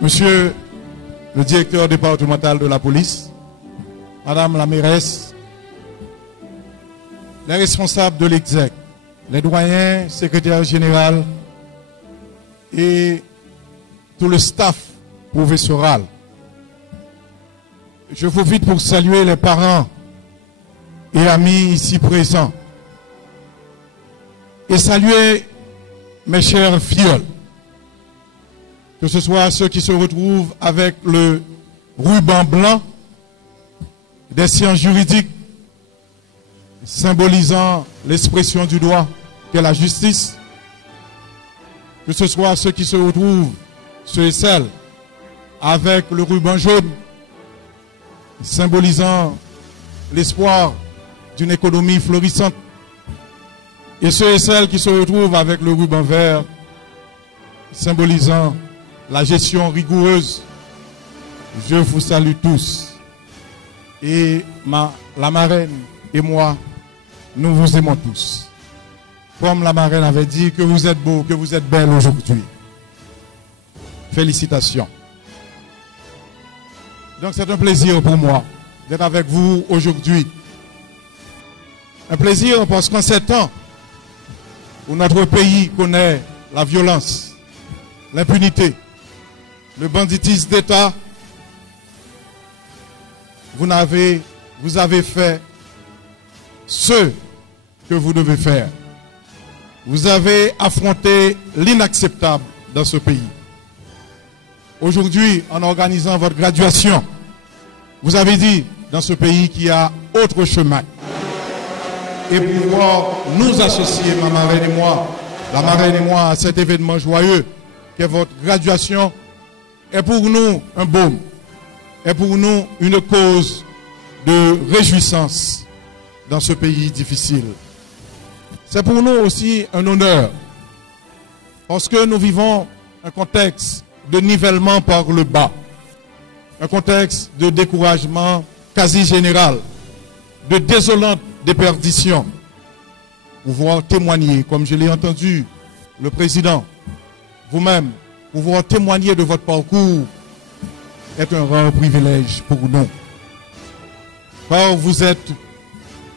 Monsieur le directeur départemental de la police, Madame la mairesse, les responsables de l'exec, les doyens, secrétaires généraux et tout le staff professoral. Je profite pour saluer les parents et amis ici présents et saluer mes chers filleuls, que ce soit ceux qui se retrouvent avec le ruban blanc des sciences juridiques symbolisant l'expression du droit qu'est la justice, que ce soit ceux qui se retrouvent, ceux et celles, avec le ruban jaune symbolisant l'espoir d'une économie florissante, et ceux et celles qui se retrouvent avec le ruban vert symbolisant la gestion rigoureuse. Je vous salue tous. Et la marraine et moi, nous vous aimons tous. Comme la marraine avait dit, que vous êtes beaux, que vous êtes belles aujourd'hui. Félicitations. Donc c'est un plaisir pour moi d'être avec vous aujourd'hui. Un plaisir parce qu'en ces temps où notre pays connaît la violence, l'impunité, le banditisme d'État, vous avez fait ce que vous devez faire. Vous avez affronté l'inacceptable dans ce pays. Aujourd'hui, en organisant votre graduation, vous avez dit dans ce pays qu'il y a autre chemin. Et pouvoir nous associer, ma marraine et moi, la marraine et moi, à cet événement joyeux qu'est votre graduation, est pour nous un baume, est pour nous une cause de réjouissance dans ce pays difficile. C'est pour nous aussi un honneur, parce que nous vivons un contexte de nivellement par le bas, un contexte de découragement quasi général, de désolante déperdition. Pouvoir témoigner, comme je l'ai entendu, le président, vous-même, pouvoir témoigner de votre parcours est un rare privilège pour nous. Car vous êtes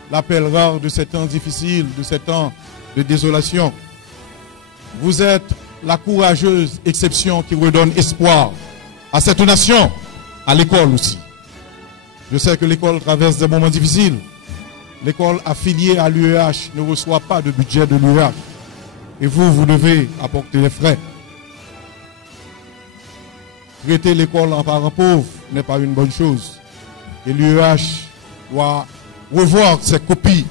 l'appel rare de ces temps difficiles, de ces temps de désolation. Vous êtes la courageuse exception qui redonne espoir à cette nation, à l'école aussi. Je sais que l'école traverse des moments difficiles. L'école affiliée à l'UEH ne reçoit pas de budget de l'UEH. Et vous devez apporter les frais. Traiter l'école en parent pauvre n'est pas une bonne chose. Et l'UEH doit revoir ses copies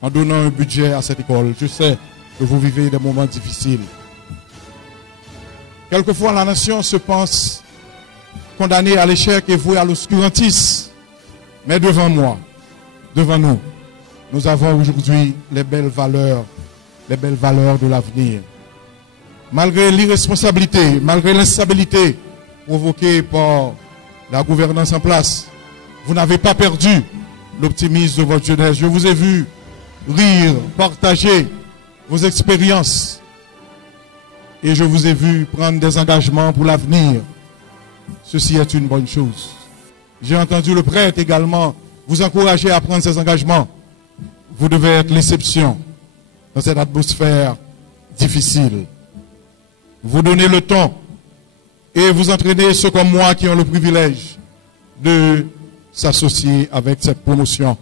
en donnant un budget à cette école. Je sais que vous vivez des moments difficiles. Quelquefois, la nation se pense condamnée à l'échec et vouée à l'obscurantisme. Mais devant moi, devant nous, nous avons aujourd'hui les belles valeurs de l'avenir. Malgré l'irresponsabilité, malgré l'instabilité provoquée par la gouvernance en place, vous n'avez pas perdu l'optimisme de votre jeunesse. Je vous ai vu rire, partager vos expériences. Et je vous ai vu prendre des engagements pour l'avenir. Ceci est une bonne chose. J'ai entendu le prêtre également vous encourager à prendre ces engagements. Vous devez être l'exception dans cette atmosphère difficile. Vous donnez le ton et vous entraînez ceux comme moi qui ont le privilège de s'associer avec cette promotion,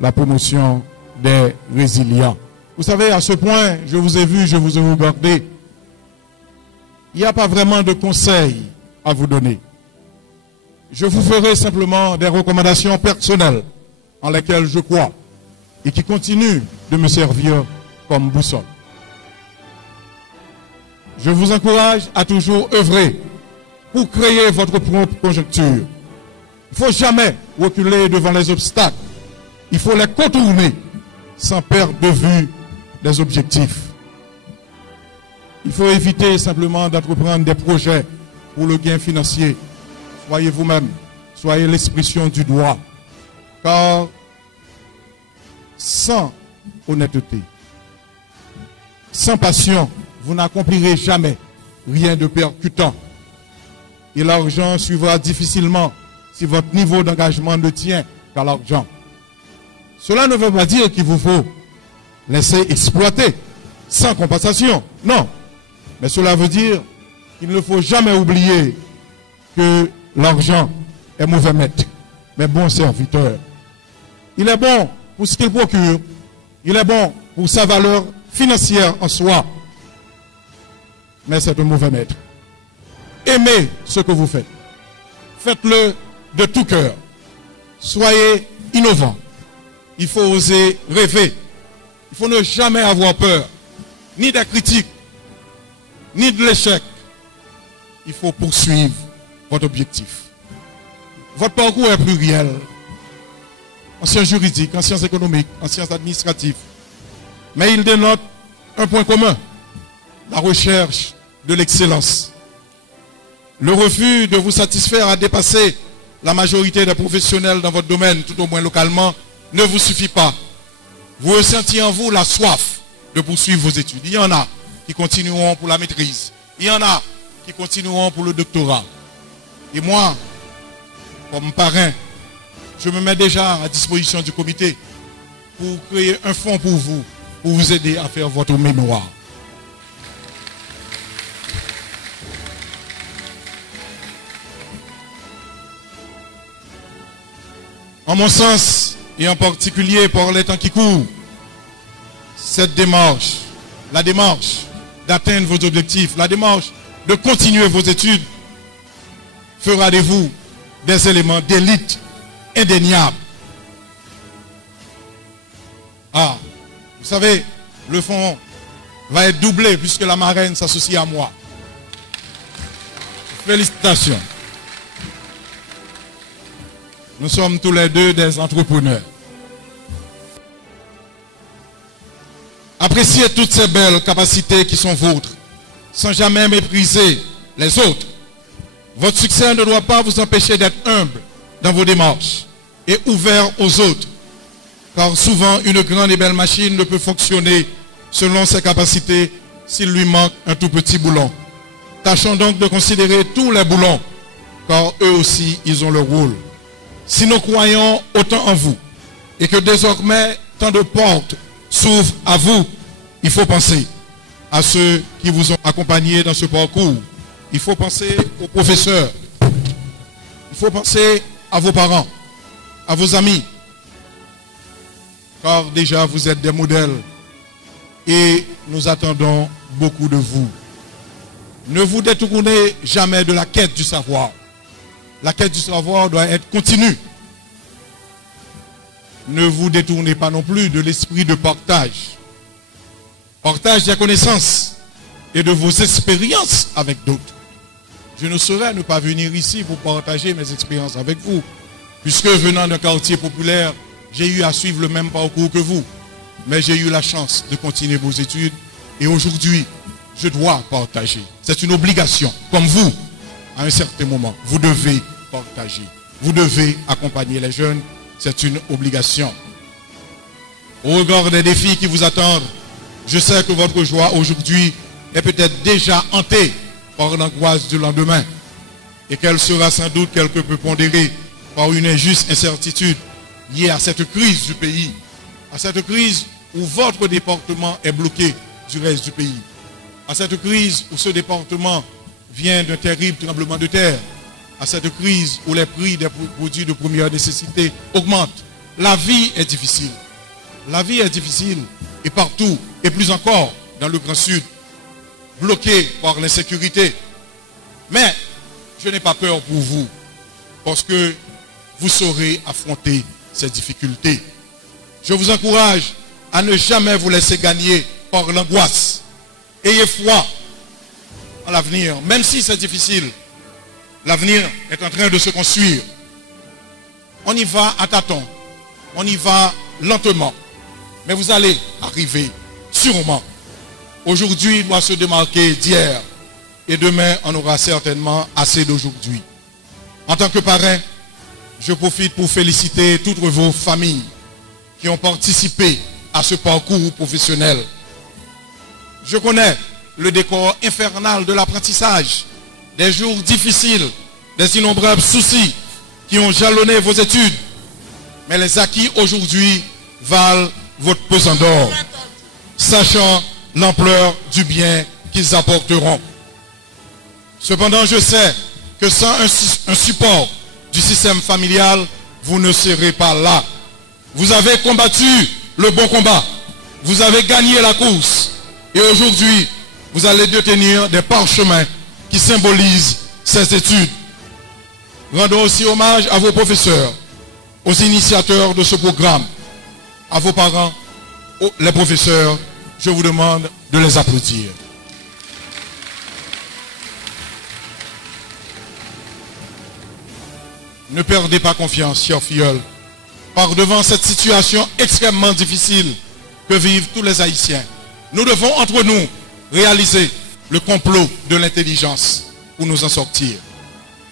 la promotion des résilients. Vous savez, à ce point, je vous ai vu, je vous ai regardé. Il n'y a pas vraiment de conseils à vous donner. Je vous ferai simplement des recommandations personnelles en lesquelles je crois et qui continuent de me servir comme boussole. Je vous encourage à toujours œuvrer pour créer votre propre conjoncture. Il ne faut jamais reculer devant les obstacles. Il faut les contourner sans perdre de vue les objectifs. Il faut éviter simplement d'entreprendre des projets pour le gain financier. Soyez vous-même, soyez l'expression du droit. Car sans honnêteté, sans passion, vous n'accomplirez jamais rien de percutant. et l'argent suivra difficilement si votre niveau d'engagement ne tient qu'à l'argent. Cela ne veut pas dire qu'il vous faut laisser exploiter sans compensation. Non. Mais cela veut dire qu'il ne faut jamais oublier que l'argent est mauvais maître, mais bon serviteur. Il est bon pour ce qu'il procure. Il est bon pour sa valeur financière en soi. Mais c'est un mauvais maître. Aimez ce que vous faites. Faites-le de tout cœur. Soyez innovants. Il faut oser rêver. Il faut ne jamais avoir peur, ni des critiques, ni de l'échec. Il faut poursuivre votre objectif. Votre parcours est pluriel. En sciences juridiques, en sciences économiques, en sciences administratives. Mais il dénote un point commun, la recherche de l'excellence. Le refus de vous satisfaire à dépasser la majorité des professionnels dans votre domaine, tout au moins localement, ne vous suffit pas. Vous ressentez en vous la soif de poursuivre vos études. Il y en a qui continueront pour la maîtrise. Il y en a qui continueront pour le doctorat. Et moi, comme parrain, je me mets déjà à disposition du comité pour créer un fonds pour vous aider à faire votre mémoire. En mon sens, et en particulier pour les temps qui courent, cette démarche, la démarche d'atteindre vos objectifs, la démarche de continuer vos études, fera de vous des éléments d'élite indéniables. Ah, vous savez, le fonds va être doublé puisque la marraine s'associe à moi. Félicitations. Nous sommes tous les deux des entrepreneurs. Appréciez toutes ces belles capacités qui sont vôtres, sans jamais mépriser les autres. Votre succès ne doit pas vous empêcher d'être humble dans vos démarches et ouvert aux autres. Car souvent, une grande et belle machine ne peut fonctionner selon ses capacités s'il lui manque un tout petit boulon. Tâchons donc de considérer tous les boulons, car eux aussi, ils ont leur rôle. Si nous croyons autant en vous et que désormais tant de portes s'ouvrent à vous, il faut penser à ceux qui vous ont accompagné dans ce parcours. Il faut penser aux professeurs. Il faut penser à vos parents, à vos amis. Car déjà vous êtes des modèles et nous attendons beaucoup de vous. Ne vous détournez jamais de la quête du savoir. La quête du savoir doit être continue. Ne vous détournez pas non plus de l'esprit de partage. Partage des connaissances et de vos expériences avec d'autres. Je ne saurais ne pas venir ici pour partager mes expériences avec vous, puisque venant d'un quartier populaire, j'ai eu à suivre le même parcours que vous. Mais j'ai eu la chance de continuer vos études et aujourd'hui, je dois partager. C'est une obligation, comme vous, à un certain moment. Vous devez partager. Vous devez accompagner les jeunes. C'est une obligation. Au regard des défis qui vous attendent, je sais que votre joie aujourd'hui est peut-être déjà hantée par l'angoisse du lendemain et qu'elle sera sans doute quelque peu pondérée par une injuste incertitude liée à cette crise du pays, à cette crise où votre département est bloqué du reste du pays, à cette crise où ce département vient d'un terrible tremblement de terre, à cette crise où les prix des produits de première nécessité augmentent. La vie est difficile. La vie est difficile et partout, et plus encore dans le Grand Sud, bloqué par l'insécurité. Mais je n'ai pas peur pour vous, parce que vous saurez affronter ces difficultés. Je vous encourage à ne jamais vous laisser gagner par l'angoisse. Ayez foi en l'avenir, même si c'est difficile. L'avenir est en train de se construire. On y va à tâtons, on y va lentement, mais vous allez arriver sûrement. Aujourd'hui doit se démarquer d'hier et demain on aura certainement assez d'aujourd'hui. En tant que parrain, je profite pour féliciter toutes vos familles qui ont participé à ce parcours professionnel. Je connais le décor infernal de l'apprentissage, des jours difficiles des innombrables soucis qui ont jalonné vos études. Mais les acquis aujourd'hui valent votre pesant d'or, sachant l'ampleur du bien qu'ils apporteront. Cependant, je sais que sans un support du système familial, vous ne serez pas là. Vous avez combattu le bon combat. Vous avez gagné la course. Et aujourd'hui, vous allez détenir des parchemins qui symbolisent ces études. Rendons aussi hommage à vos professeurs, aux initiateurs de ce programme, à vos parents, les professeurs. Je vous demande de les applaudir. Ne perdez pas confiance, chers filleuls, par devant cette situation extrêmement difficile que vivent tous les Haïtiens. Nous devons entre nous réaliser le complot de l'intelligence pour nous en sortir.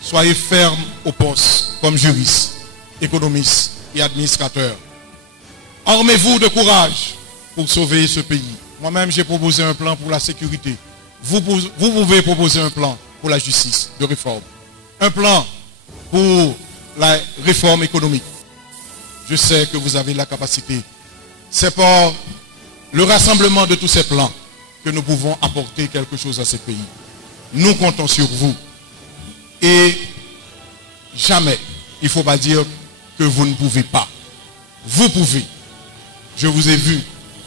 Soyez fermes au poste comme juristes, économistes et administrateurs. Armez-vous de courage pour sauver ce pays. Moi-même, j'ai proposé un plan pour la sécurité. Vous pouvez proposer un plan pour la justice de réforme. Un plan pour la réforme économique. Je sais que vous avez la capacité. C'est par le rassemblement de tous ces plans que nous pouvons apporter quelque chose à ce pays. Nous comptons sur vous. Et jamais, il ne faut pas dire que vous ne pouvez pas. Vous pouvez. Je vous ai vu,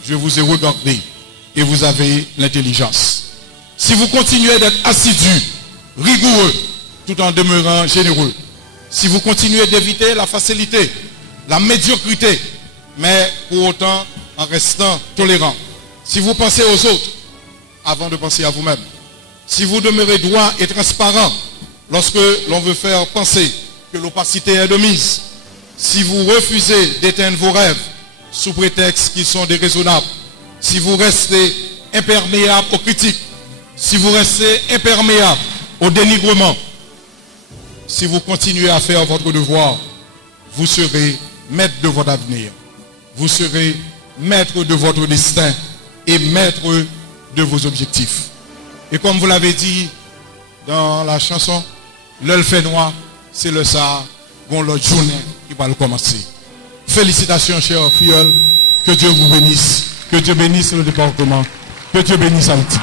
je vous ai regardé et vous avez l'intelligence. Si vous continuez d'être assidus, rigoureux, tout en demeurant généreux, si vous continuez d'éviter la facilité, la médiocrité, mais pour autant en restant tolérant, si vous pensez aux autres avant de penser à vous-même, si vous demeurez droit et transparent lorsque l'on veut faire penser que l'opacité est de mise, si vous refusez d'éteindre vos rêves sous prétexte qu'ils sont déraisonnables, si vous restez imperméable aux critiques, si vous restez imperméable au dénigrement, si vous continuez à faire votre devoir, vous serez maître de votre avenir. Vous serez maître de votre destin et maître de vos objectifs. Et comme vous l'avez dit dans la chanson, l'œil fait noir, c'est le ça, bon l'autre journée qui va le commencer. Félicitations, chers filleuls. Que Dieu vous bénisse. Que Dieu bénisse le département. Que Dieu bénisse Haïti.